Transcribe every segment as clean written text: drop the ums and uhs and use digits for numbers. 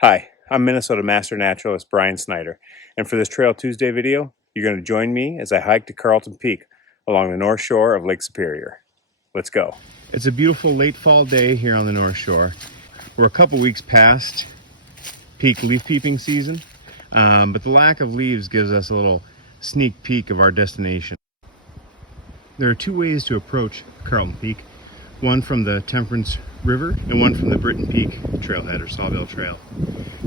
Hi, I'm Minnesota Master Naturalist Brian Snyder, and for this Trail Tuesday video, you're going to join me as I hike to Carlton Peak along the north shore of Lake Superior. Let's go. It's a beautiful late fall day here on the north shore. We're a couple weeks past peak leaf peeping season, but the lack of leaves gives us a little sneak peek of our destination. There are two ways to approach Carlton Peak, one from the Temperance River and one from the Britton Peak trailhead or Sawbill Trail.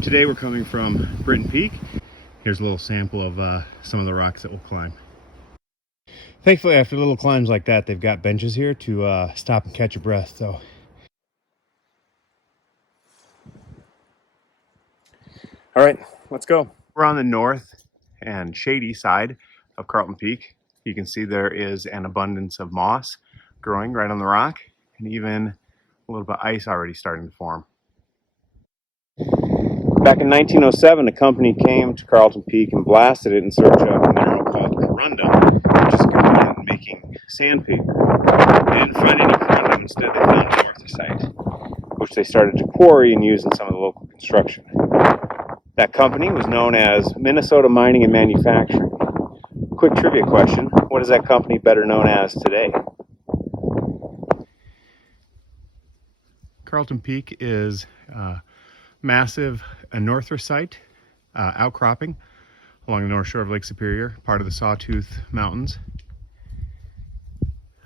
Today we're coming from Britton Peak. Here's a little sample of some of the rocks that we'll climb. Thankfully, after little climbs like that, they've got benches here to stop and catch your breath. So, all right, let's go. We're on the north and shady side of Carlton Peak. You can see there is an abundance of moss growing right on the rock, and even a little bit of ice already starting to form. Back in 1907, a company came to Carlton Peak and blasted it in search of a mineral called corundum, which is a component in making sandpaper. They didn't find any corundum. Instead, they found anthracite, which they started to quarry and use in some of the local construction. That company was known as Minnesota Mining and Manufacturing. Quick trivia question: what is that company better known as today? Carlton Peak is massive anthracite outcropping along the north shore of Lake Superior, part of the Sawtooth Mountains.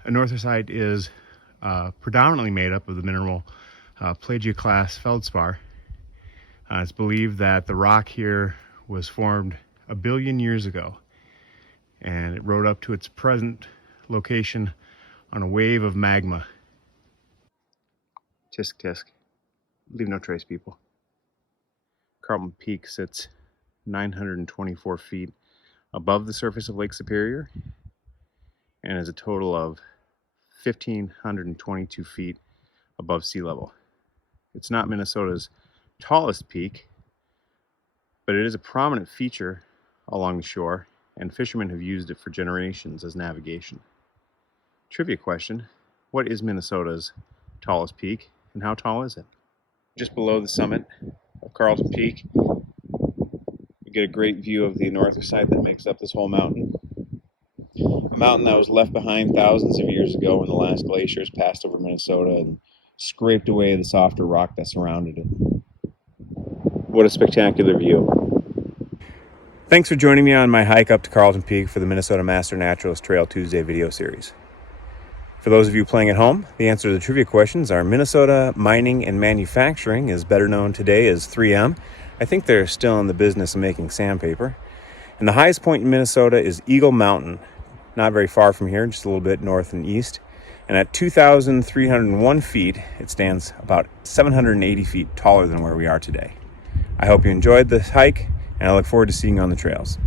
Anthracite is predominantly made up of the mineral plagioclase feldspar. It's believed that the rock here was formed 1 billion years ago, and it rode up to its present location on a wave of magma. Tisk tisk. Leave no trace, people. Carlton Peak sits 924 feet above the surface of Lake Superior and is a total of 1,522 feet above sea level. It's not Minnesota's tallest peak, but it is a prominent feature along the shore, and fishermen have used it for generations as navigation. Trivia question: what is Minnesota's tallest peak, and how tall is it? Just below the summit of Carlton Peak, you get a great view of the anthracite that makes up this whole mountain. A mountain that was left behind thousands of years ago when the last glaciers passed over Minnesota and scraped away the softer rock that surrounded it. What a spectacular view. Thanks for joining me on my hike up to Carlton Peak for the Minnesota Master Naturalist Trail Tuesday video series. For those of you playing at home, the answer to the trivia questions are Minnesota Mining and Manufacturing is better known today as 3M. I think they're still in the business of making sandpaper. And the highest point in Minnesota is Eagle Mountain, not very far from here, just a little bit north and east. And at 2,301 feet, it stands about 780 feet taller than where we are today. I hope you enjoyed this hike, and I look forward to seeing you on the trails.